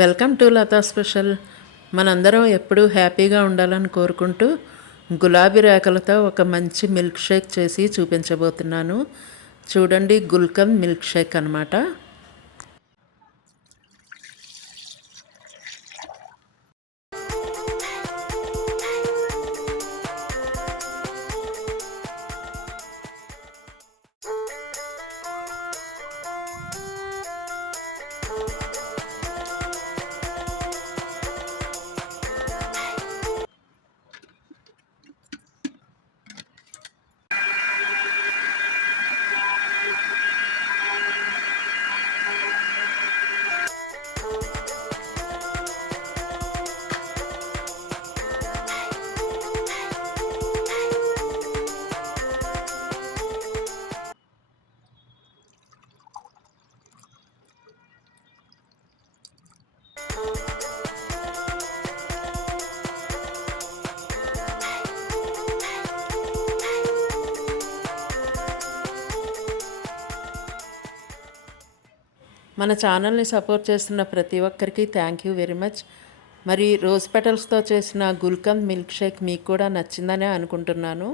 Welcome to Lata స్పెషల్. మనందరం ఎప్పుడూ హ్యాపీగా ఉండాలని కోరుకుంటూ గులాబీ రేఖలతో ఒక మంచి మిల్క్ షేక్ చేసి చూపించబోతున్నాను. చూడండి, గుల్కంద్ మిల్క్ షేక్ అనమాట. మన ఛానల్ని సపోర్ట్ చేస్తున్న ప్రతి ఒక్కరికి థ్యాంక్ యూ వెరీ మచ్. మరి రోజ్ పెటల్స్తో చేసిన గుల్కంద్ మిల్క్ షేక్ మీకు కూడా నచ్చిందనే అనుకుంటున్నాను.